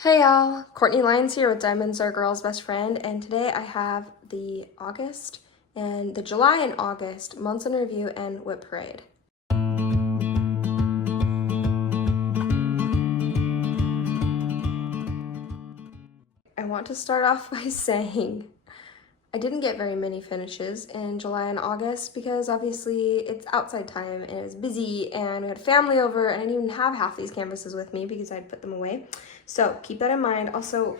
Hey y'all, Courtney Lyons here with Diamonds Are Girl's Best Friend, and today I have the July and August months in review and WIP Parade. I want to start off by saying I didn't get very many finishes in July and August because obviously it's outside time and it was busy and we had family over and I didn't even have half these canvases with me because I'd put them away. So keep that in mind. Also,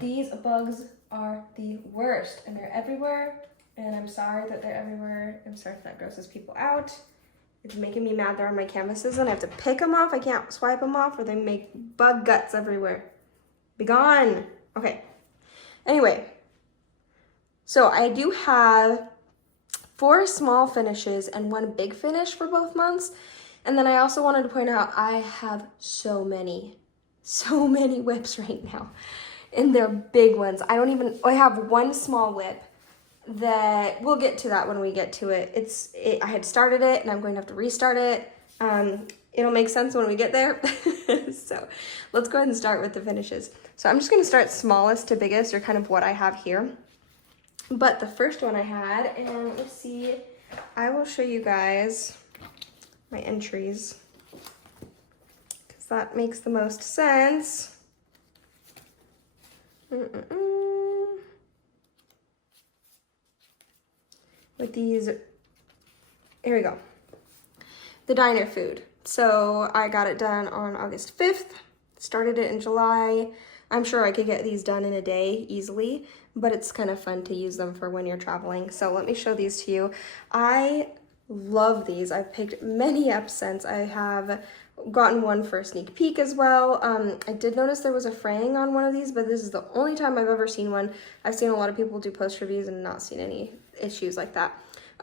these bugs are the worst and they're everywhere, and I'm sorry that they're everywhere. I'm sorry if that grosses people out. It's making me mad they're on my canvases and I have to pick them off. I can't swipe them off or they make bug guts everywhere. Be gone. Okay. Anyway, so I do have 4 small finishes and 1 big finish for both months. And then I also wanted to point out I have so many WIPs right now. And they're big ones. I have 1 small WIP that we'll get to that when we get to it. I had started it and I'm going to have to restart it. It'll make sense when we get there. So let's go ahead and start with the finishes. So I'm just going to start smallest to biggest, or kind of what I have here. But the first one I had, and let's see, I will show you guys my entries because that makes the most sense. With these, here we go. The diner food. So I got it done on August 5th, started it in July. I'm sure I could get these done in a day easily, but it's kind of fun to use them for when you're traveling. So let me show these to you. I love these. I've picked many up since. I have gotten one for a sneak peek as well. I did notice there was a fraying on one of these, but this is the only time I've ever seen one. I've seen a lot of people do post reviews and not seen any issues like that.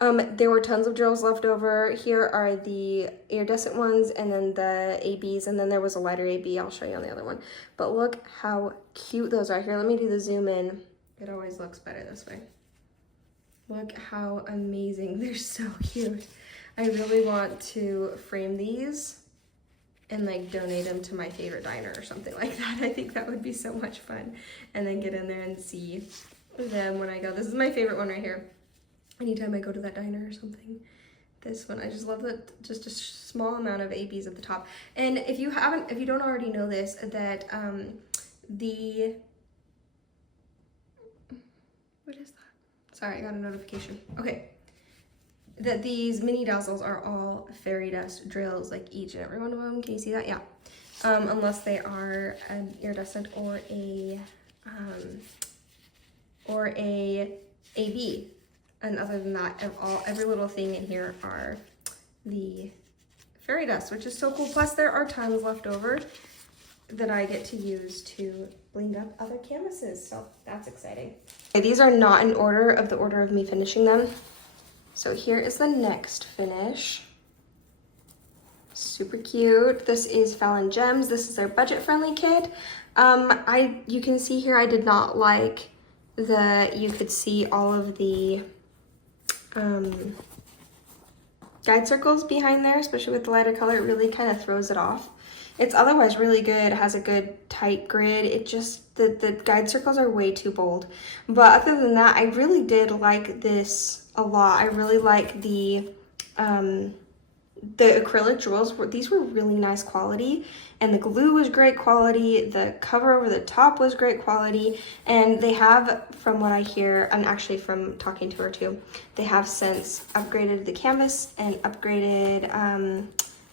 There were tons of drills left over. Here are the iridescent ones and then the ABs, and then there was a lighter AB. I'll show you on the other one. But look how cute those are. Here, let me do the zoom in. It always looks better this way. Look how amazing. They're so cute. I really want to frame these and like donate them to my favorite diner or something like that. I think that would be so much fun. And then get in there and see them when I go. This is my favorite one right here. Anytime I go to that diner or something. This one, I just love that, just a small amount of ABs at the top. And if you don't already know this, that what is that? Sorry, I got a notification. Okay. That these mini dazzles are all fairy dust drills, like each and every one of them. Can you see that? Yeah. Unless they are an iridescent or a AB. And other than that, every little thing in here are the fairy dust, which is so cool. Plus there are tons left over that I get to use to bling up other canvases. So that's exciting. Okay, these are not in order of the order of me finishing them. So here is the next finish. Super cute. This is Fallon Gems. This is their budget-friendly kit. You can see here I did not like you could see all of the guide circles behind there, especially with the lighter color. It really kind of throws it off. It's otherwise really good. It has a good tight grid. It just, the guide circles are way too bold. But other than that, I really did like this a lot. I really like the acrylic jewels. These were really nice quality, and the glue was great quality. The cover over the top was great quality, and they have, from what I hear, and actually from talking to her too, they have since upgraded the canvas and upgraded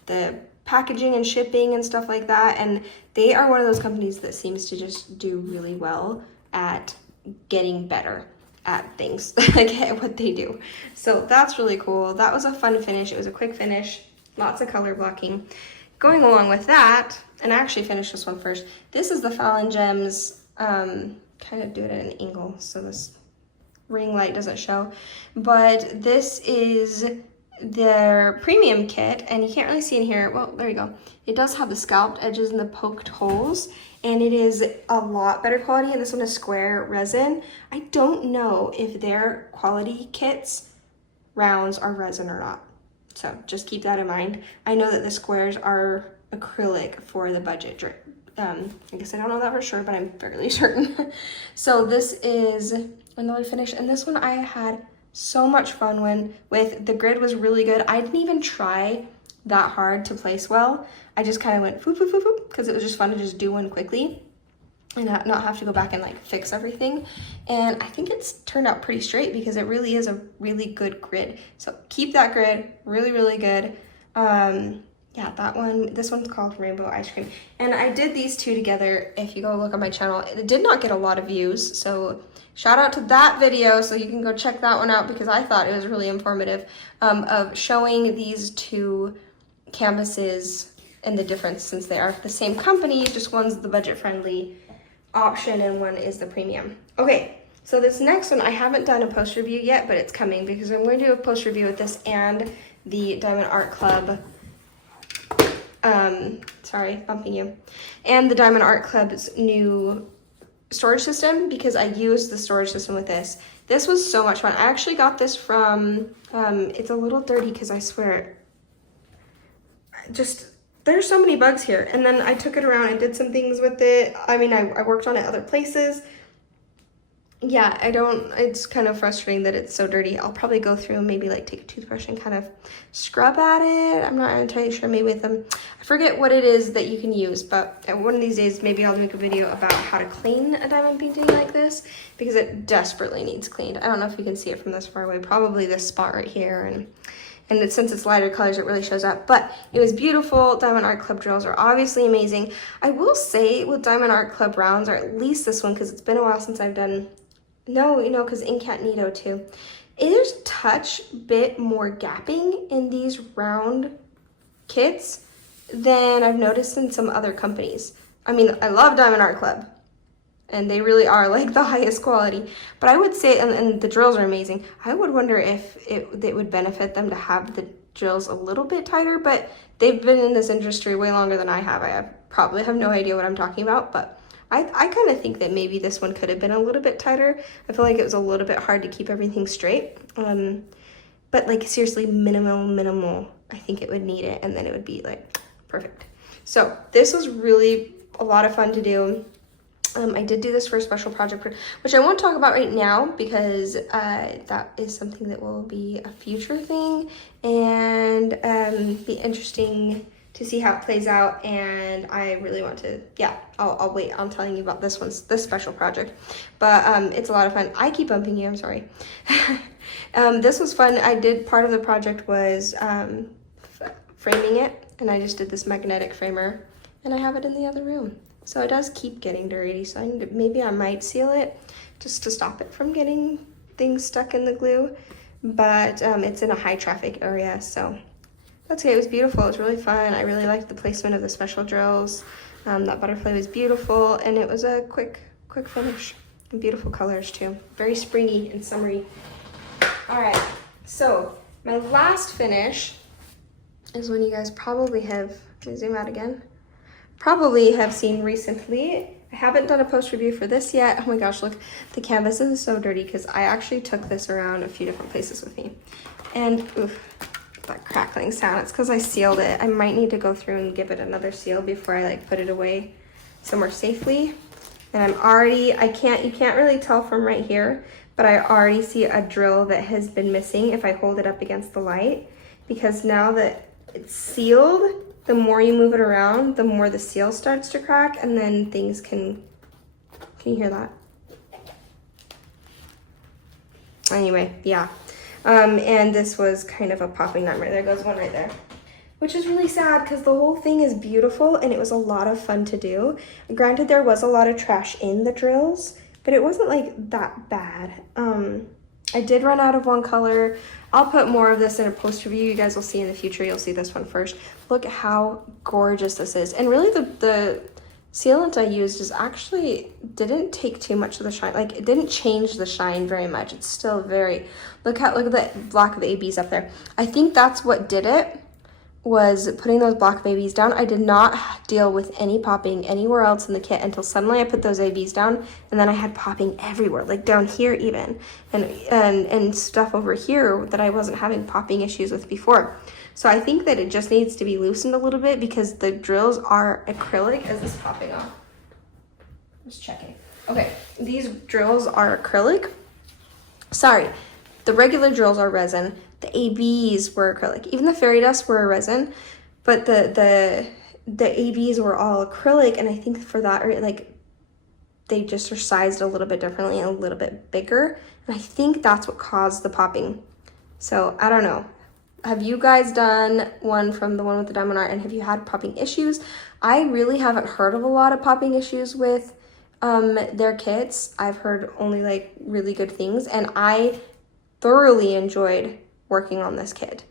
the packaging and shipping and stuff like that, and they are one of those companies that seems to just do really well at getting better at things, like at what they do. So that's really cool. That was a fun finish. It was a quick finish, lots of color blocking. Going along with that, and I actually finished this one first. This is the Fallon Gems, kind of do it at an angle so this ring light doesn't show, but this is their premium kit, and you can't really see in here. Well, there you go. It does have the scalped edges and the poked holes, and it is a lot better quality, and this one is square resin. I don't know if their quality kits rounds are resin or not, so just keep that in mind. I know that the squares are acrylic for the budget I guess I don't know that for sure, but I'm fairly certain. So this is another finish, and this one I had so much fun with. The grid was really good. I didn't even try that hard to place well. I just kind of went foop, foop, foop, foop, because it was just fun to just do one quickly and not have to go back and like fix everything. And I think it's turned out pretty straight because it really is a really good grid. So keep that grid, really, really good. Yeah, that one, this one's called Rainbow Ice Cream. And I did these two together. If you go look on my channel, it did not get a lot of views. So shout out to that video. So you can go check that one out because I thought it was really informative of showing these two canvases and the difference since they are the same company, just one's the budget-friendly option and one is the premium. Okay, so this next one, I haven't done a post review yet, but it's coming because I'm going to do a post review with this and the Diamond Art Club, sorry, bumping you, and the Diamond Art Club's new storage system because I used the storage system with this. This was so much fun. I actually got this from, it's a little dirty because I swear, there's so many bugs here. And then I took it around and did some things with it. I mean, I worked on it other places. Yeah, it's kind of frustrating that it's so dirty. I'll probably go through and maybe like take a toothbrush and kind of scrub at it. I'm not entirely sure, maybe with them. I forget what it is that you can use, but one of these days, maybe I'll make a video about how to clean a diamond painting like this because it desperately needs cleaned. I don't know if you can see it from this far away, probably this spot right here. And since it's lighter colors, it really shows up. But it was beautiful. Diamond Art Club drills are obviously amazing. I will say with Diamond Art Club rounds, or at least this one, because it's been a while since I've done, because Incognito too. There's a touch bit more gapping in these round kits than I've noticed in some other companies. I mean, I love Diamond Art Club, and they really are like the highest quality. But I would say, and the drills are amazing, I would wonder if it would benefit them to have the drills a little bit tighter, but they've been in this industry way longer than I have. Probably have no idea what I'm talking about, but I kind of think that maybe this one could have been a little bit tighter. I feel like it was a little bit hard to keep everything straight. But like seriously, minimal, I think it would need it, and then it would be like perfect. So this was really a lot of fun to do. I did do this for a special project, which I won't talk about right now because that is something that will be a future thing and be interesting to see how it plays out. And I really want to, I'll wait on telling you about this special project. But it's a lot of fun. I keep bumping you, I'm sorry. This was fun. I did, part of the project was framing it, and I just did this magnetic framer, and I have it in the other room. So it does keep getting dirty, so maybe I might seal it just to stop it from getting things stuck in the glue. But it's in a high traffic area, so that's okay. It was beautiful. It was really fun. I really liked the placement of the special drills. That butterfly was beautiful, and it was a quick finish. And beautiful colors too. Very springy and summery. All right, so my last finish is one you guys probably have, let me zoom out again, probably have seen recently. I haven't done a post review for this yet. Oh my gosh, look, the canvas is so dirty because I actually took this around a few different places with me. And oof, that crackling sound, it's because I sealed it. I might need to go through and give it another seal before I like put it away somewhere safely. And you can't really tell from right here, but I already see a drill that has been missing if I hold it up against the light, because now that it's sealed, the more you move it around, the more the seal starts to crack, and then things can you hear that? Anyway, yeah. And this was kind of a popping nightmare. There goes one right there. Which is really sad because the whole thing is beautiful and it was a lot of fun to do. Granted, there was a lot of trash in the drills, but it wasn't like that bad. I did run out of one color. I'll put more of this in a post review. You guys will see in the future. You'll see this one first. Look at how gorgeous this is. And really the sealant I used actually didn't take too much of the shine. Like, it didn't change the shine very much. It's still very, look at that block of ABs up there. I think that's what did it, was putting those block of ABs down. I did not deal with any popping anywhere else in the kit until suddenly I put those ABs down, and then I had popping everywhere, like down here even, and stuff over here that I wasn't having popping issues with before. So I think that it just needs to be loosened a little bit because the drills are acrylic. Is this popping off? Just checking. Okay, these drills are acrylic. Sorry, the regular drills are resin. The ABs were acrylic. Even the fairy dust were a resin, but the ABs were all acrylic, and I think for that, like, they just are sized a little bit differently and a little bit bigger, and I think that's what caused the popping. So I don't know. Have you guys done one from the one with the diamond art, and have you had popping issues? I really haven't heard of a lot of popping issues with their kits. I've heard only like really good things, and I thoroughly enjoyed working on this kit.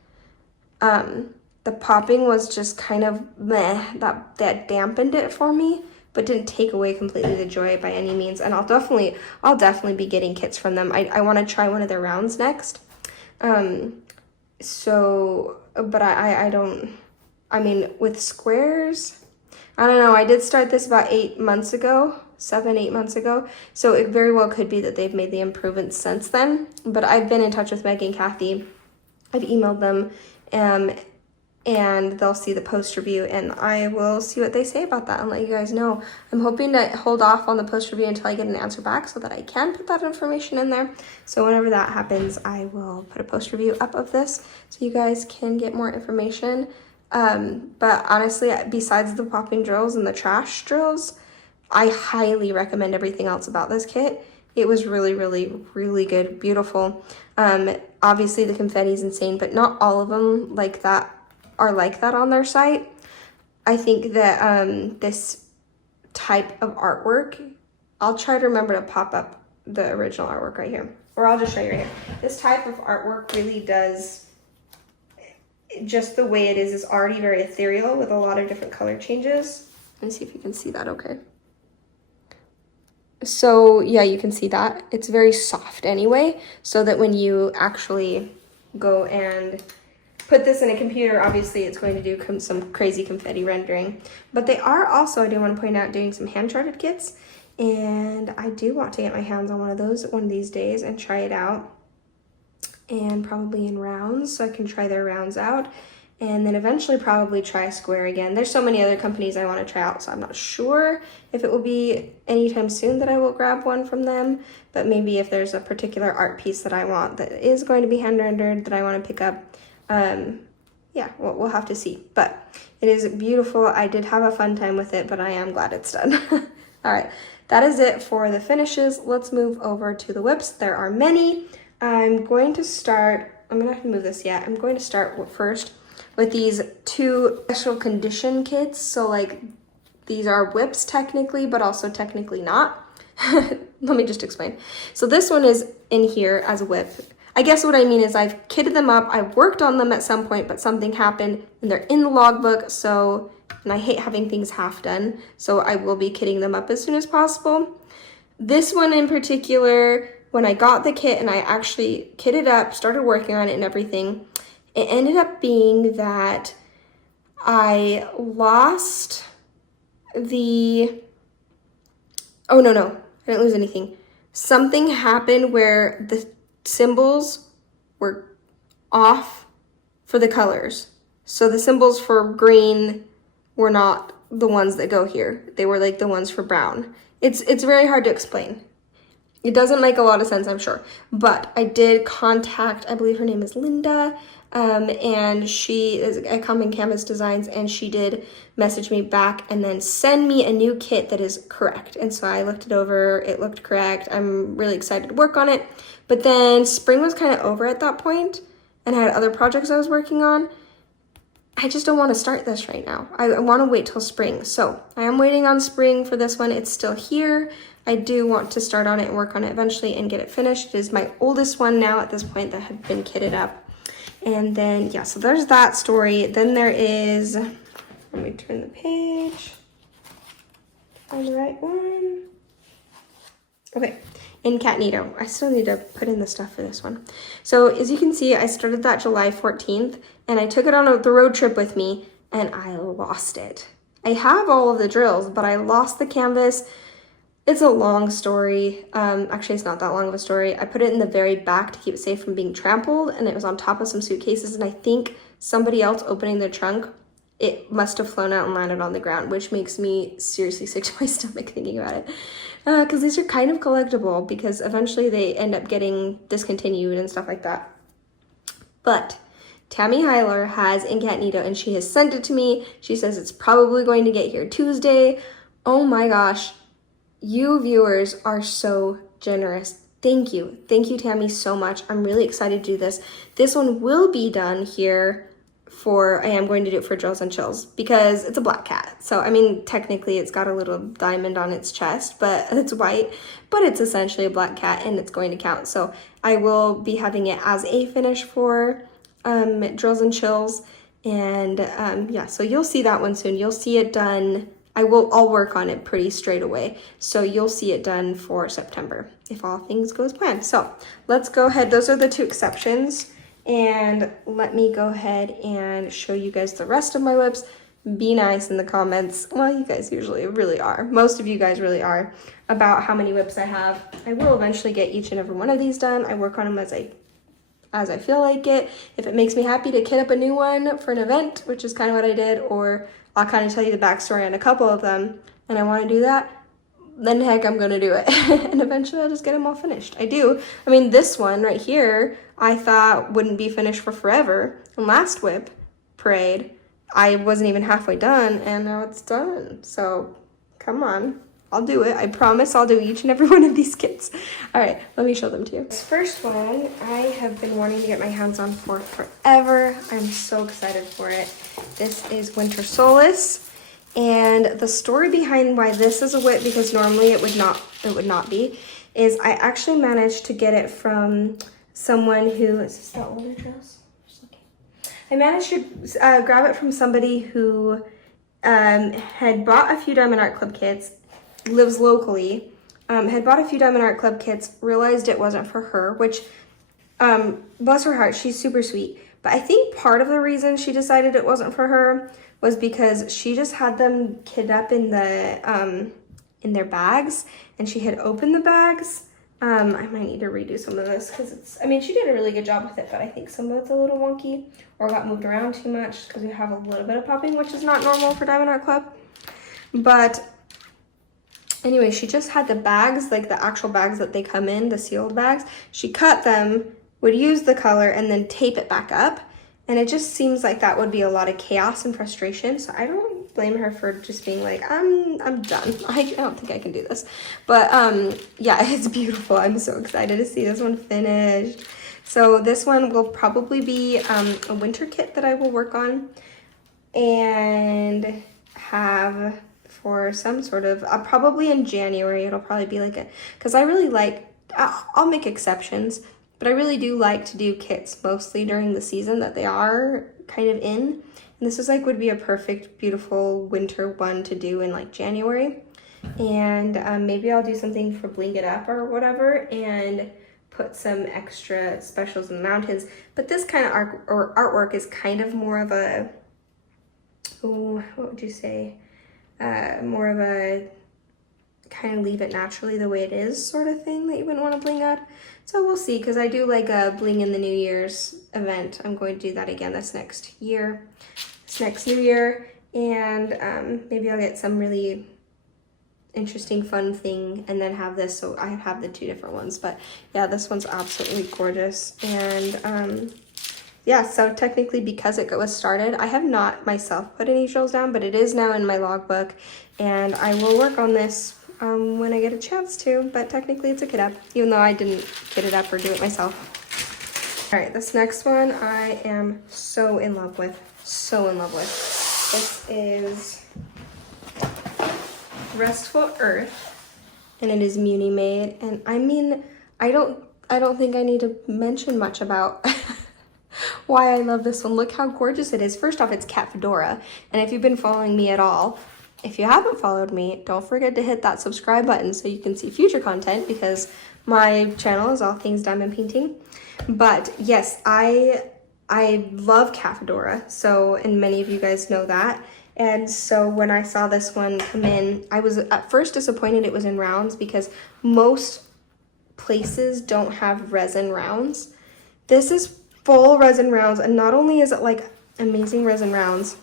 The popping was just kind of meh, that dampened it for me, but didn't take away completely the joy by any means. And I'll definitely be getting kits from them. I want to try one of their rounds next. So, but I mean, with squares, I don't know. I did start this about 8 months ago, 7-8 months ago. So it very well could be that they've made the improvements since then. But I've been in touch with Meg and Kathy. I've emailed them, and they'll see the post review, and I will see what they say about that and let you guys know. I'm hoping to hold off on the post review until I get an answer back so that I can put that information in there. So whenever that happens, I will put a post review up of this so you guys can get more information. But honestly, besides the popping drills and the trash drills, I highly recommend everything else about this kit. It was really, really, really good, beautiful. Obviously the confetti is insane, but not all of them like that are like that on their site. I think that this type of artwork, I'll try to remember to pop up the original artwork right here, or I'll just show you right here. This type of artwork really does, just the way it is already very ethereal with a lot of different color changes. Let me see if you can see that okay. So yeah, you can see that. It's very soft anyway, so that when you actually go and put this in a computer, obviously it's going to do some crazy confetti rendering. But they are also, I do want to point out, doing some hand-charted kits, and I do want to get my hands on one of those one of these days and try it out, and probably in rounds, so I can try their rounds out, and then eventually probably try square again. There's so many other companies I want to try out, so I'm not sure if it will be anytime soon that I will grab one from them, but maybe if there's a particular art piece that I want that is going to be hand-rendered that I want to pick up, yeah, we'll have to see. But it is beautiful. I did have a fun time with it, but I am glad it's done. All right, that is it for the finishes. Let's move over to the WIPs. There are many. I'm going to not move this yet. I'm going to start first with these 2 special condition kits. So like, these are WIPs technically, but also technically not. Let me just explain. So this one is in here as a WIP. I guess what I mean is I've kitted them up, I've worked on them at some point, but something happened and they're in the logbook, and I hate having things half done, so I will be kitting them up as soon as possible. This one in particular, when I got the kit and I actually kitted up, started working on it and everything, it ended up being that I lost the, oh no, I didn't lose anything. Something happened where the symbols were off for the colors. So the symbols for green were not the ones that go here. They were like the ones for brown. It's very hard to explain. It doesn't make a lot of sense, I'm sure. But I did contact, I believe her name is Linda, and she is at Common Canvas Designs, and she did message me back and then send me a new kit that is correct. And so I looked it over, it looked correct. I'm really excited to work on it. But then spring was kind of over at that point, and I had other projects I was working on. I just don't want to start this right now. I want to wait till spring. So I am waiting on spring for this one. It's still here. I do want to start on it and work on it eventually and get it finished. It is my oldest one now at this point that had been kitted up. And then, yeah, so there's that story. Then there is, let me turn the page. Find the right one. Okay, Incognito. I still need to put in the stuff for this one. So as you can see, I started that July 14th, and I took it on the road trip with me, and I lost it. I have all of the drills, but I lost the canvas. It's a long story. Actually, it's not that long of a story. I put it in the very back to keep it safe from being trampled, and it was on top of some suitcases, and I think somebody else opening their trunk, it must have flown out and landed on the ground, which makes me seriously sick to my stomach thinking about it. Because these are kind of collectible, because eventually they end up getting discontinued and stuff like that. But Tammy Heiler has Incognito, and she has sent it to me. She says it's probably going to get here Tuesday. Oh my gosh, you viewers are so generous. Thank you. Thank you, Tammy, so much. I'm really excited to do this. This one will be done here I am going to do it for Drills and Chills because it's a black cat. So, I mean, technically it's got a little diamond on its chest, but it's white, but it's essentially a black cat and it's going to count. So I will be having it as a finish for Drills and Chills. And yeah, so you'll see that one soon. You'll see it done. I'll work on it pretty straight away. So you'll see it done for September if all things go as planned. So let's go ahead. Those are the 2 exceptions. And let me go ahead and show you guys the rest of my WIPs. Be nice in the comments. Well, you guys usually really are. Most of you guys really are about how many WIPs I have. I will eventually get each and every one of these done. I work on them as I feel like it. If it makes me happy to kit up a new one for an event, which is kind of what I did, or I'll kind of tell you the backstory on a couple of them, and I want to do that, then heck, I'm going to do it. And eventually I'll just get them all finished. I mean, this one right here, I thought wouldn't be finished for forever. And last WIP Parade, I wasn't even halfway done, and now it's done. So, come on. I'll do it. I promise I'll do each and every one of these kits. All right, let me show them to you. This first one, I have been wanting to get my hands on for forever. I'm so excited for it. This is Winter Solace. And the story behind why this is a WIP, because normally it would not be, is I actually managed to get it from someone who, is this the older dress? I managed to grab it from somebody who had bought a few Diamond Art Club kits, lives locally, had bought a few Diamond Art Club kits, realized it wasn't for her, which, bless her heart, she's super sweet. But I think part of the reason she decided it wasn't for her was because she just had them kitted up in their bags, and she had opened the bags. I might need to redo some of this because she did a really good job with it, but I think some of it's a little wonky or got moved around too much because we have a little bit of popping, which is not normal for Diamond Art Club. But anyway, she just had the bags, like the actual bags that they come in, the sealed bags. She cut them, would use the color, and then tape it back up. And it just seems like that would be a lot of chaos and frustration. So I don't blame her for just being like, I'm done. I don't think I can do this. But yeah, it's beautiful. I'm so excited to see this one finished. So this one will probably be a winter kit that I will work on and have for some sort of, probably in January, it'll probably be like because I really like, I'll make exceptions, but I really do like to do kits mostly during the season that they are kind of in. And this is would be a perfect, beautiful winter one to do in January. And maybe I'll do something for Bling It Up or whatever and put some extra specials in the mountains. But this kind of artwork is kind of more of a, what would you say? More of a kind of leave it naturally the way it is sort of thing that you wouldn't want to bling up. So we'll see, because I do like a bling in the New Year's event. I'm going to do that again this next New Year, and maybe I'll get some really interesting fun thing and then have this, so I have the 2 different ones. But yeah, this one's absolutely gorgeous. And yeah, so technically because it was started, I have not myself put any drills down, but it is now in my logbook, and I will work on this when I get a chance to, but technically it's a kit up, even though I didn't kit it up or do it myself. All right, this next one I am so in love with, This is Restful Earth, and it is Munimade, and I don't think I need to mention much about why I love this one. Look how gorgeous it is. First off, it's cat Fedora, and if you've been following me at all, if you haven't followed me, don't forget to hit that subscribe button so you can see future content, because my channel is all things diamond painting. But yes, I love cat Fedora, so, and many of you guys know that. And so when I saw this one come in, I was at first disappointed it was in rounds, because most places don't have resin rounds. This is full resin rounds, and not only is it amazing resin rounds.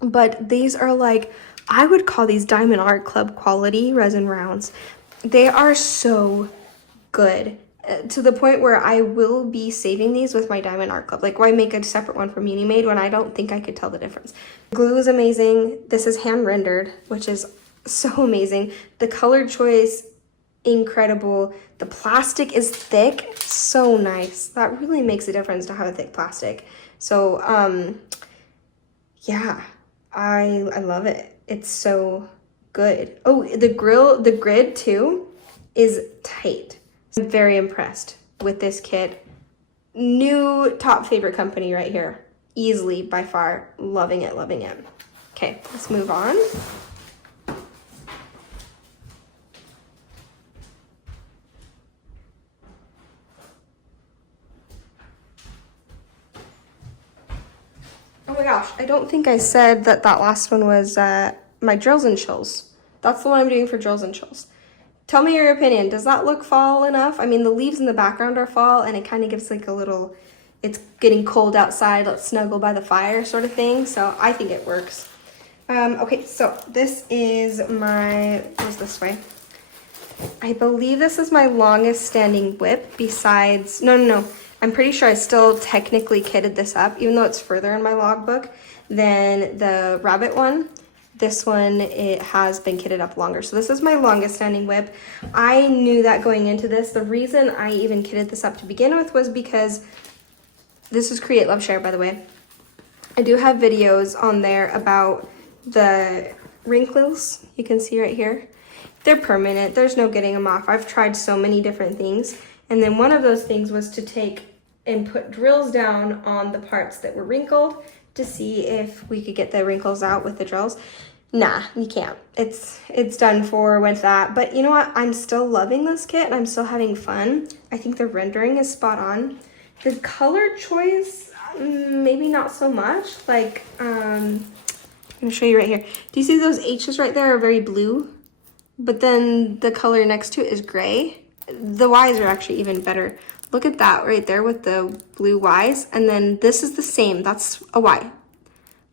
But these are like, I would call these Diamond Art Club quality resin rounds. They are so good, to the point where I will be saving these with my Diamond Art Club. Like, why make a separate one for Munimade when I don't think I could tell the difference? Glue is amazing. This is hand rendered, which is so amazing. The color choice, incredible. The plastic is thick, so nice. That really makes a difference to have a thick plastic. So yeah, I love it. It's so good. Oh, the grid too is tight. I'm very impressed with this kit. New top favorite company right here. Easily, by far, loving it, loving it. Okay, let's move on. Oh my gosh, I don't think I said that last one was my drills and chills. That's the one I'm doing for drills and chills. Tell me your opinion. Does that look fall enough? I mean, the leaves in the background are fall, and it kind of gives like a little, it's getting cold outside, let's snuggle by the fire sort of thing. So I think it works. Okay, so this is my, goes this way. I believe this is my longest standing WIP besides, no. I'm pretty sure I still technically kitted this up, even though it's further in my logbook than the rabbit one. This one, it has been kitted up longer. So this is my longest standing WIP. I knew that going into this. The reason I even kitted this up to begin with was because this is Create, Love, Share, by the way. I do have videos on there about the wrinkles. You can see right here. They're permanent. There's no getting them off. I've tried so many different things. And then one of those things was to take and put drills down on the parts that were wrinkled to see if we could get the wrinkles out with the drills. Nah, you can't. It's done for with that. But you know what? I'm still loving this kit and I'm still having fun. I think the rendering is spot on. The color choice, maybe not so much. Like, I'm gonna show you right here. Do you see those H's right there are very blue? But then the color next to it is gray. The Y's are actually even better. Look at that right there with the blue Y's. And then this is the same. That's a Y.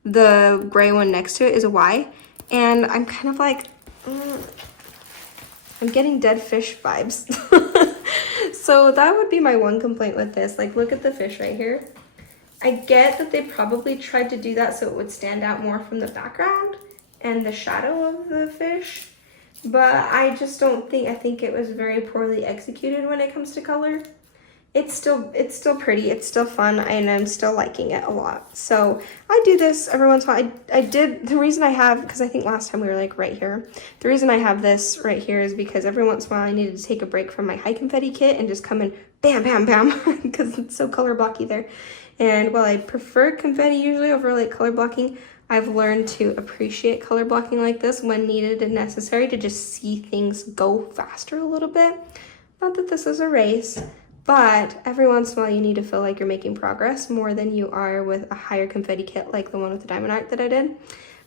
The gray one next to it is a Y. And I'm kind of like, I'm getting dead fish vibes. So that would be my one complaint with this. Like, look at the fish right here. I get that they probably tried to do that so it would stand out more from the background and the shadow of the fish. But I just don't think, I think it was very poorly executed when it comes to color. It's still pretty, it's still fun, and I'm still liking it a lot. So I do this every once in a while. I did, the reason I have, because I think last time we were like right here, the reason I have this right here is because every once in a while I needed to take a break from my high confetti kit and just come in bam, bam, bam, because it's so color blocky there. And while I prefer confetti usually over like color blocking, I've learned to appreciate color blocking like this when needed and necessary to just see things go faster a little bit. Not that this is a race, but every once in a while you need to feel like you're making progress more than you are with a higher confetti kit like the one with the diamond art that I did.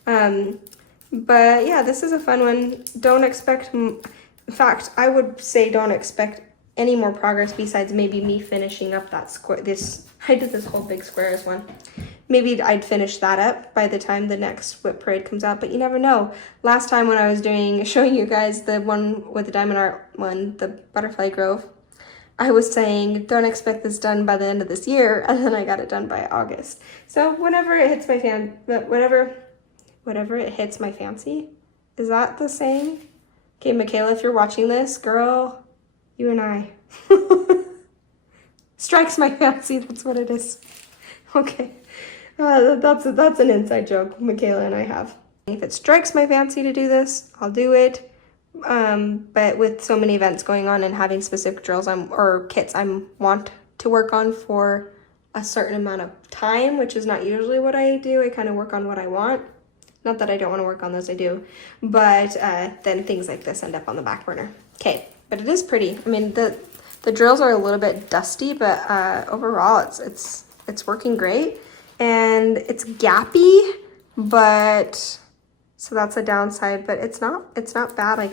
But yeah, this is a fun one. Don't expect, in fact, I would say don't expect any more progress besides maybe me finishing up that square. I did this whole big squares one. Maybe I'd finish that up by the time the next WIP Parade comes out, but you never know. Last time when I was showing you guys the one with the diamond art one, the Butterfly Grove, I was saying, don't expect this done by the end of this year, and then I got it done by August. So whenever it hits my whatever it hits my fancy, is that the saying? Okay, Michaela, if you're watching this, girl, you and I. Strikes my fancy, that's what it is. Okay. That's an inside joke Michaela and I have. If it strikes my fancy to do this, I'll do it. But with so many events going on and having specific drills or kits I want to work on for a certain amount of time, which is not usually what I do. I kind of work on what I want. Not that I don't want to work on those, I do. But then things like this end up on the back burner. Okay, but it is pretty. I mean, the drills are a little bit dusty, but overall it's working great. And it's gappy, but so that's a downside, but it's not bad. Like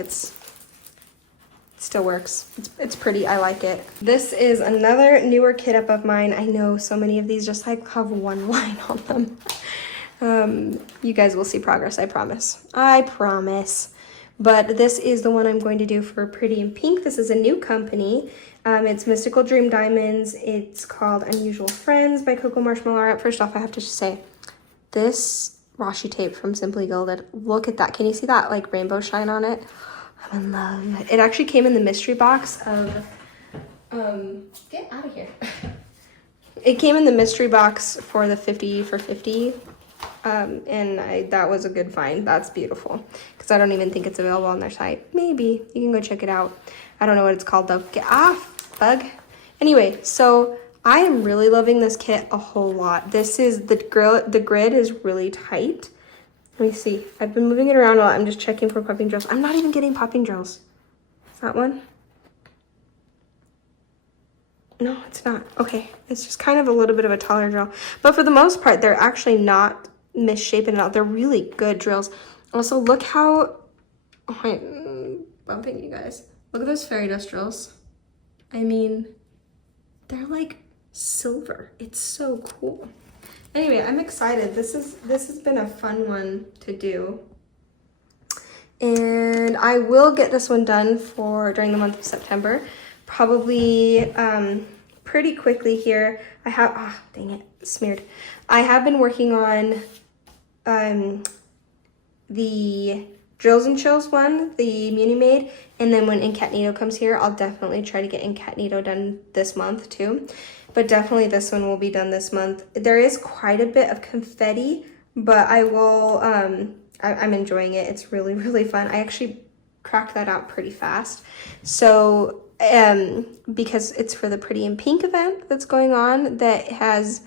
Still works. It's pretty. I like it. This is another newer kit up of mine. I know so many of these just like have one line on them. You guys will see progress, I promise. I promise. But this is the one I'm going to do for Pretty in Pink. This is a new company. It's Mystical Dream Diamonds. It's called Unusual Friends by Cocomarshmalow. First off, I have to just say, this washi tape from Simply Gilded, look at that. Can you see that like rainbow shine on it? I'm in love. It actually came in the mystery box of, get out of here. It came in the mystery box for the 50 for 50. And that was a good find. That's beautiful. Because I don't even think it's available on their site. Maybe. You can go check it out. I don't know what it's called though. Get off, bug. Anyway, so I am really loving this kit a whole lot. This is, the grid is really tight. Let me see. I've been moving it around a lot. I'm just checking for popping drills. I'm not even getting popping drills. Is that one? No, it's not. Okay. It's just kind of a little bit of a taller drill. But for the most part, they're actually not misshapen at all. They're really good drills. Also, look how... Oh, I'm bumping you guys. Look at those fairy dust drills. I mean, they're like silver. It's so cool. Anyway, I'm excited. This has been a fun one to do. And I will get this one done during the month of September. Probably pretty quickly here. I have, dang it, smeared. I have been working on the Drills and Chills one, the Munimade, and then when Incognito comes here, I'll definitely try to get Incognito done this month too. But definitely this one will be done this month. There is quite a bit of confetti, but I will, I'm enjoying it. It's really, really fun. I actually cracked that out pretty fast. So, because it's for the Pretty in Pink event that's going on that has,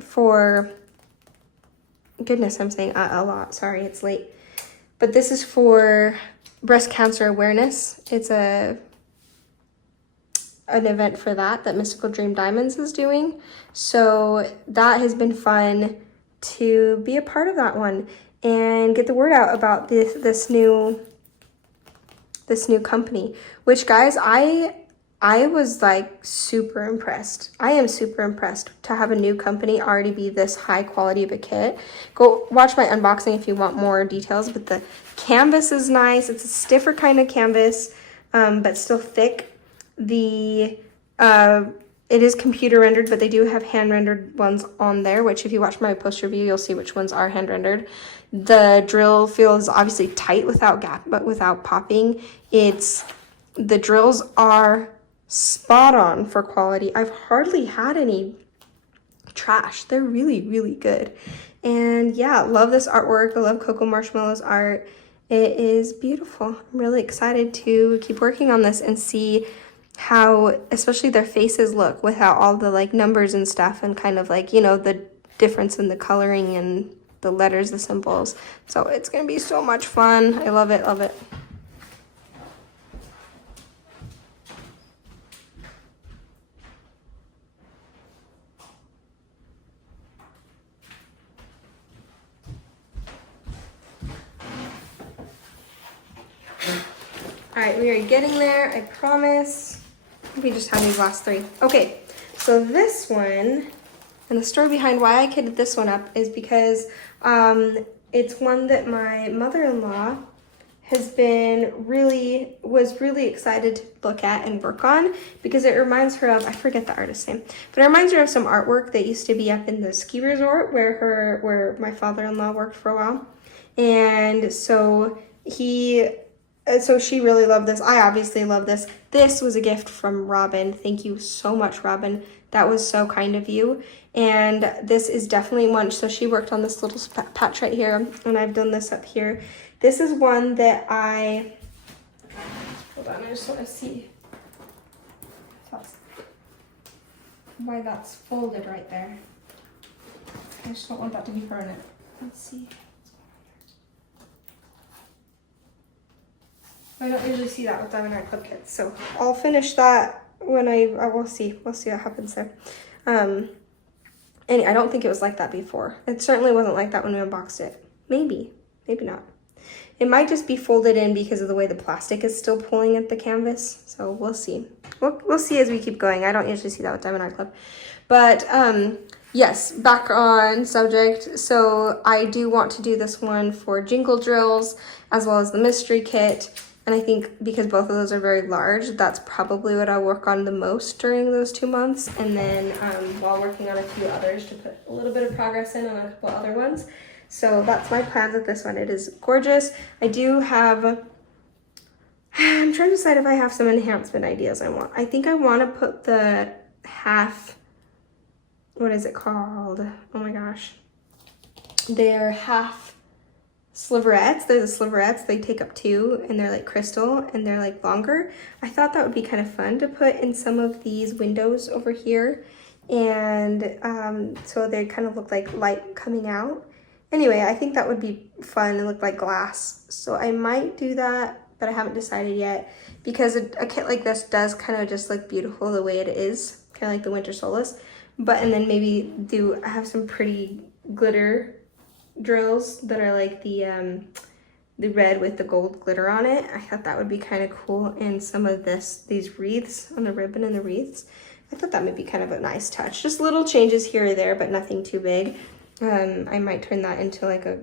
for, goodness, I'm saying a lot. Sorry, it's late. But this is for breast cancer awareness. It's an event for that Mystical Dream Diamonds is doing. So that has been fun to be a part of that one and get the word out about this new company, which, guys, I was like super impressed. I am super impressed to have a new company already be this high quality of a kit. Go watch my unboxing if you want more details, but the canvas is nice. It's a stiffer kind of canvas, but still thick. It is computer rendered, but they do have hand rendered ones on there, which if you watch my post review, you'll see which ones are hand rendered. The drill feels obviously tight without gap, but without popping. The drills are spot on for quality. I've hardly had any trash. They're really, really good. And yeah, love this artwork. I love Cocomarshmallow's art. It is beautiful. I'm really excited to keep working on this and see how especially their faces look without all the like numbers and stuff, and kind of like, you know, the difference in the coloring and the letters, the symbols. So it's gonna be so much fun. I love it, love it. All right, we are getting there, I promise. We just have these last three. Okay, so this one, and the story behind why I kitted this one up is because it's one that my mother-in-law was really excited to look at and work on, because it reminds her of, I forget the artist's name, but it reminds her of some artwork that used to be up in the ski resort where my father-in-law worked for a while. And so she really loved this. I obviously love this. This was a gift from Robin. Thank you so much, Robin. That was so kind of you. And this is definitely one. So she worked on this little patch right here, and I've done this up here. This is one that hold on, I just want to see why that's folded right there. I just don't want that to be permanent. Let's see. I don't usually see that with diamond art club kits, so I'll finish that when we'll see what happens there. And I don't think it was like that before. It certainly wasn't like that when we unboxed it. Maybe not. It might just be folded in because of the way the plastic is still pulling at the canvas. So we'll see. We'll see as we keep going. I don't usually see that with Diamond Art Club. But yes, back on subject. So I do want to do this one for jingle drills as well as the mystery kit. And I think because both of those are very large, that's probably what I'll work on the most during those 2 months. And then while working on a few others to put a little bit of progress in on a couple other ones. So that's my plans with this one. It is gorgeous. I do have, I'm trying to decide if I have some enhancement ideas I want. I think I want to put the half, what is it called? Oh my gosh. They're half sliverettes. They're the sliverettes. They take up 2 and they're like crystal and they're like longer. I thought that would be kind of fun to put in some of these windows over here. And so they kind of look like light coming out. Anyway, I think that would be fun and look like glass. So I might do that, but I haven't decided yet because a kit like this does kind of just look beautiful the way it is, kind of like the Winter Solace. But, and then maybe I have some pretty glitter drills that are like the red with the gold glitter on it. I thought that would be kind of cool. And some of these wreaths on the ribbon and the wreaths. I thought that might be kind of a nice touch. Just little changes here or there, but nothing too big. I might turn that into like a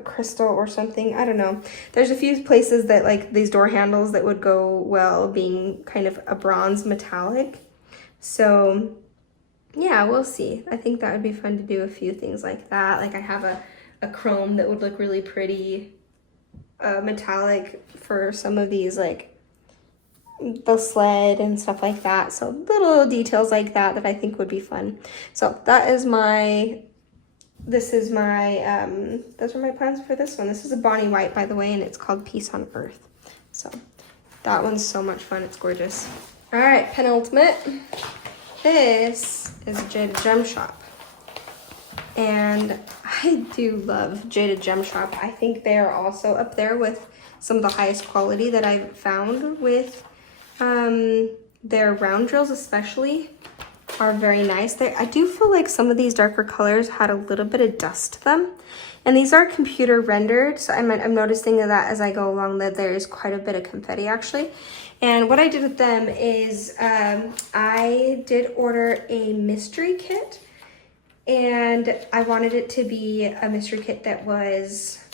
crystal or something. I don't know. There's a few places that like these door handles that would go well being kind of a bronze metallic. So yeah, we'll see. I think that would be fun to do a few things like that. Like I have a chrome that would look really pretty metallic for some of these, like the sled and stuff like that. So little details like that I think would be fun. So that is those are my plans for this one. This is a Bonnie White, by the way, and it's called Peace on Earth. So that one's so much fun. It's gorgeous. All right, penultimate. This is Jaded Gem Shop. And I do love Jaded Gem Shop. I think they are also up there with some of the highest quality that I've found with their round drills, especially are very nice. I do feel like some of these darker colors had a little bit of dust to them, and these are computer rendered, so I'm noticing that as I go along that there is quite a bit of confetti actually. And what I did with them is I did order a mystery kit, and I wanted it to be a mystery kit that was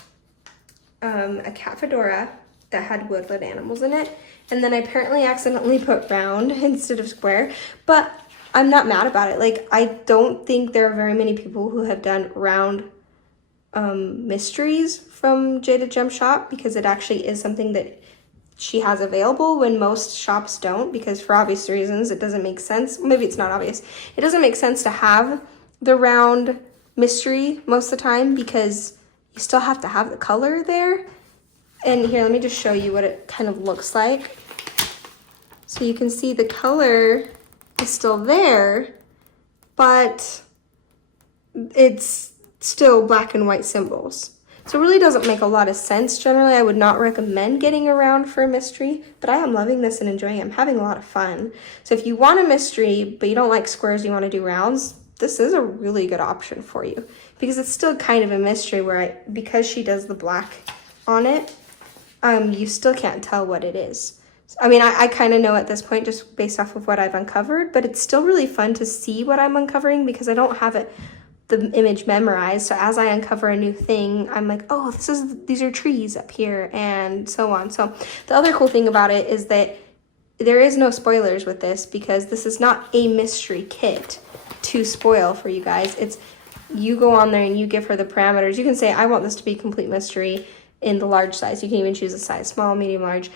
a cat fedora that had woodland animals in it. And then I apparently accidentally put round instead of square, but I'm not mad about it. Like, I don't think there are very many people who have done round mysteries from Jaded Gem Shop, because it actually is something that she has available when most shops don't, because for obvious reasons, it doesn't make sense. Maybe it's not obvious. It doesn't make sense to have the round mystery most of the time because you still have to have the color there. And here, let me just show you what it kind of looks like. So you can see the color is still there, but it's still black and white symbols. So it really doesn't make a lot of sense. Generally, I would not recommend getting a round for a mystery, but I am loving this and enjoying it. I'm having a lot of fun. So if you want a mystery, but you don't like squares, you want to do rounds, this is a really good option for you, because it's still kind of a mystery where because she does the black on it, you still can't tell what it is. I mean, I kind of know at this point just based off of what I've uncovered, but it's still really fun to see what I'm uncovering because I don't have the image memorized. So as I uncover a new thing, I'm like, oh, these are trees up here and so on. So the other cool thing about it is that there is no spoilers with this, because this is not a mystery kit to spoil for you guys. It's you go on there and you give her the parameters. You can say, I want this to be complete mystery in the large size. You can even choose a size, small, medium, large.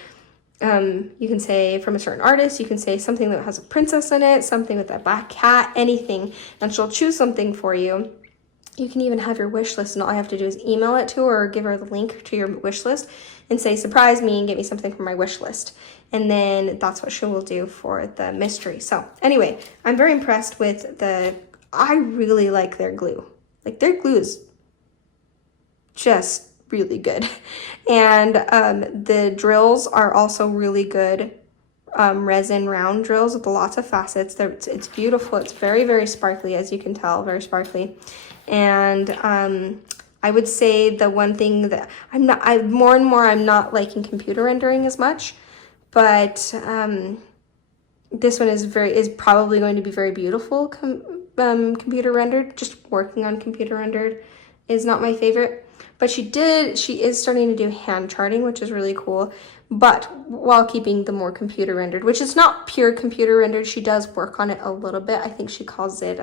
You can say from a certain artist, you can say something that has a princess in it, something with a black cat, anything, and she'll choose something for you. You can even have your wish list, and all I have to do is email it to her or give her the link to your wish list and say, surprise me and get me something from my wish list. And then that's what she will do for the mystery. So anyway, I'm very impressed with I really like their glue. Like, their glue is just really good. And the drills are also really good resin round drills with lots of facets. It's beautiful. It's very, very sparkly, as you can tell, very sparkly. And I would say the one thing that more and more I'm not liking computer rendering as much, but this one is probably going to be very beautiful computer rendered. Just working on computer rendered is not my favorite, but she is starting to do hand charting, which is really cool, but while keeping the more computer rendered, which is not pure computer rendered. She does work on it a little bit. I think she calls it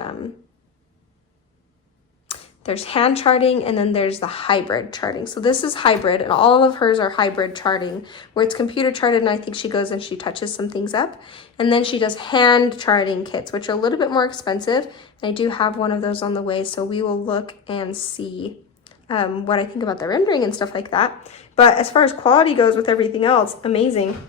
there's hand charting, and then there's the hybrid charting. So this is hybrid, and all of hers are hybrid charting, where it's computer charted, and I think she goes and she touches some things up. And then she does hand charting kits, which are a little bit more expensive. And I do have one of those on the way, so we will look and see what I think about the rendering and stuff like that. But as far as quality goes with everything else, amazing.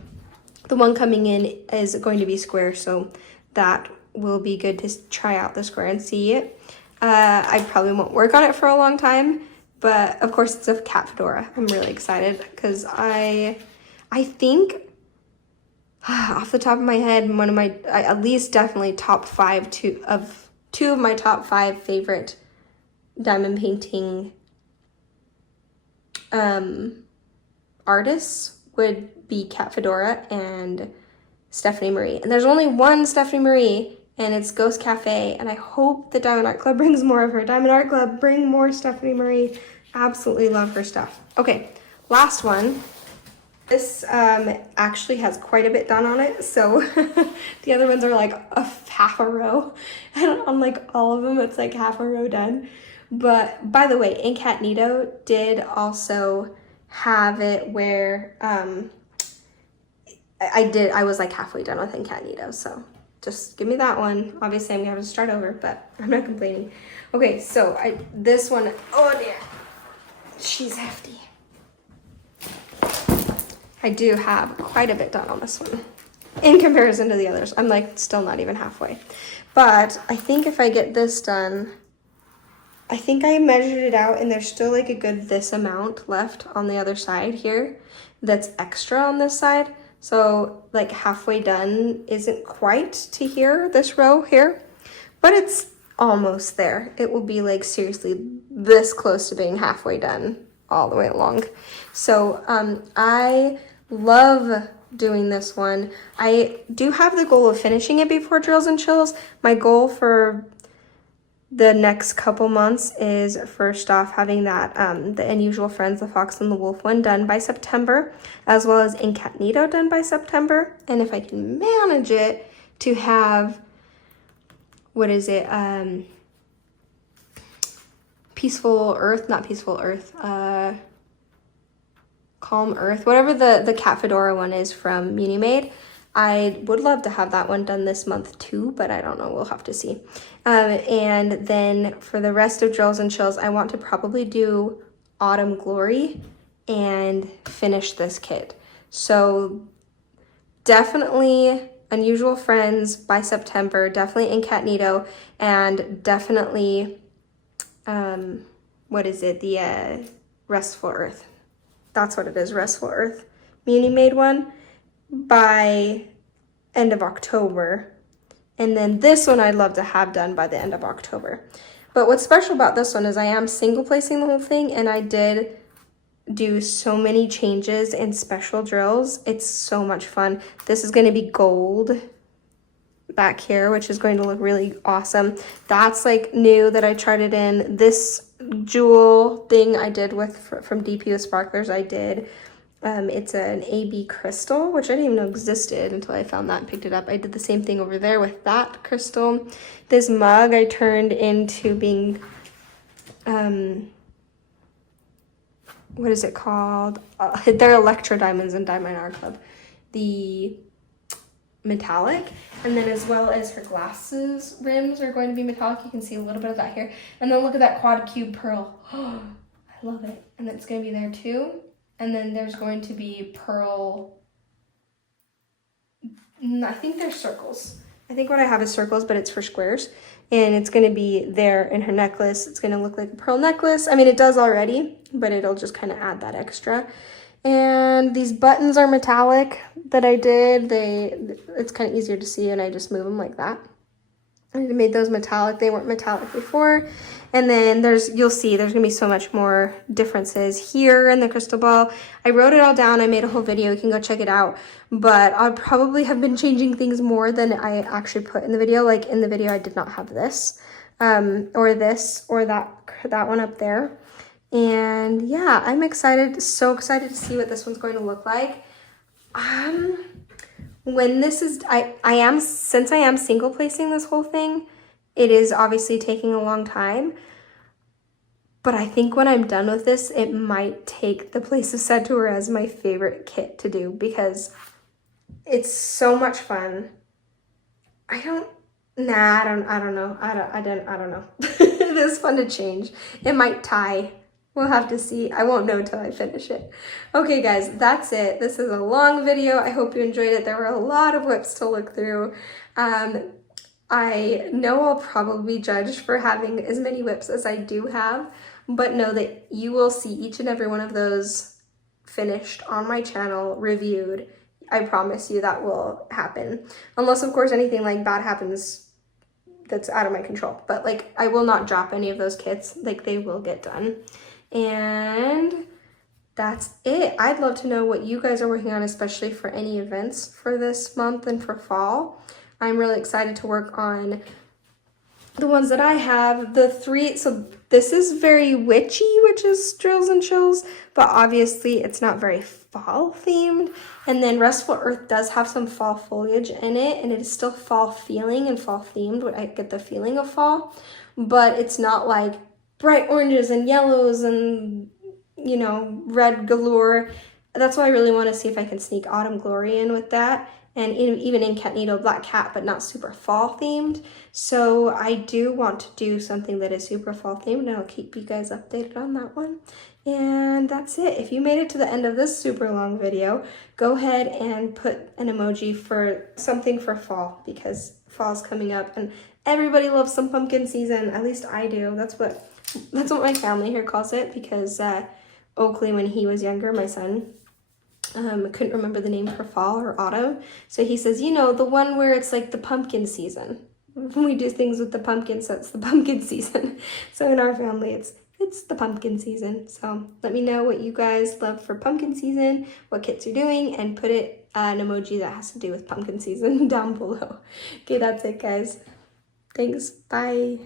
The one coming in is going to be square, so that will be good to try out the square and see it. I probably won't work on it for a long time, but of course it's a cat fedora. I'm really excited because I think off the top of my head, one of my, at least definitely top five, two of my top 5 favorite diamond painting artists would be Cat Fedora and Stephanie Marie. And there's only one Stephanie Marie, and it's Ghost Cafe, and I hope the Diamond Art Club brings more of her. Diamond Art Club, bring more Stephanie Marie. Absolutely love her stuff. Okay, last one. This actually has quite a bit done on it, so the other ones are like half a row, and on like all of them it's like half a row done. But by the way, Incognito did also have it where I was like halfway done with Incognito, so just give me that one. Obviously I'm gonna have to start over, but I'm not complaining. Okay, so this one, oh dear, she's hefty. I do have quite a bit done on this one in comparison to the others. I'm like still not even halfway, but I think if I get this done, I think I measured it out and there's still like a good this amount left on the other side here that's extra on this side. So like halfway done isn't quite to here, this row here, but it's almost there. It will be like seriously this close to being halfway done all the way along. So I love doing this one. I do have the goal of finishing it before Drills and Chills. My goal for the next couple months is first off having that the Unusual Friends, the Fox and the Wolf one done by September, as well as Incognito done by September. And if I can manage it to have, what is it, Peaceful Earth, not Peaceful Earth, Calm Earth, whatever the Cat Fedora one is from Munimade. I would love to have that one done this month too, but I don't know, we'll have to see. And then for the rest of Drills and Chills, I want to probably do Autumn Glory and finish this kit. So definitely Unusual Friends by September, definitely Incognito, and definitely, what is it, the Restful Earth. That's what it is, Restful Earth. Munimade one by end of October. And then this one I'd love to have done by the end of October. But what's special about this one is I am single placing the whole thing, and I did do so many changes and special drills. It's so much fun. This is going to be gold back here, which is going to look really awesome. That's like new that I tried it in. This jewel thing I did from DP with Sparklers, I did. It's an AB crystal, which I didn't even know existed until I found that and picked it up. I did the same thing over there with that crystal. This mug I turned into being, what is it called? They're Electro Diamonds in Diamond Art Club. The metallic, and then as well as her glasses rims are going to be metallic. You can see a little bit of that here. And then look at that quad cube pearl. Oh, I love it. And it's going to be there too. And then there's going to be pearl, I think they're circles. I think what I have is circles, but it's for squares. And it's going to be there in her necklace. It's going to look like a pearl necklace. I mean, it does already, but it'll just kind of add that extra. And these buttons are metallic that I did. It's kind of easier to see, and I just move them like that. I made those metallic. They weren't metallic before. And then you'll see there's gonna be so much more differences here in the crystal ball. I wrote it all down. I made a whole video. You can go check it out. But I'll probably have been changing things more than I actually put in the video. Like in the video, I did not have this, or this, or that one up there. And yeah, I'm excited, so excited to see what this one's going to look like. When this is, since I am single placing this whole thing, it is obviously taking a long time. But I think when I'm done with this, it might take the place of Fedora as my favorite kit to do because it's so much fun. I don't know. I don't know. It is fun to change. It might tie. We'll have to see. I won't know till I finish it. Okay, guys, that's it. This is a long video. I hope you enjoyed it. There were a lot of WIPs to look through. I know I'll probably be judged for having as many WIPs as I do have, but know that you will see each and every one of those finished on my channel, reviewed. I promise you that will happen. Unless, of course, anything like bad happens that's out of my control. But like, I will not drop any of those kits. Like, they will get done. And that's it. I'd love to know what you guys are working on, especially for any events for this month and for fall. I'm really excited to work on the ones that I have. The three, so this is very witchy, which is Drills and Chills, but obviously it's not very fall themed. And then Restful Earth does have some fall foliage in it, and it is still fall feeling and fall themed. I get the feeling of fall, but it's not like bright oranges and yellows and, you know, red galore. That's why I really want to see if I can sneak Autumn Glory in with that. And even Incognito Black Cat, but not super fall themed. So I do want to do something that is super fall themed, and I'll keep you guys updated on that one. And that's it. If you made it to the end of this super long video, go ahead and put an emoji for something for fall, because fall's coming up and everybody loves some pumpkin season. At least I do. That's what my family here calls it, because Oakley, when he was younger, my son, couldn't remember the name for fall or autumn. So he says, you know, the one where it's like the pumpkin season. We do things with the pumpkin, so it's the pumpkin season. So in our family, it's the pumpkin season. So let me know what you guys love for pumpkin season, what kits you're doing, and put it an emoji that has to do with pumpkin season down below. Okay, that's it, guys. Thanks. Bye.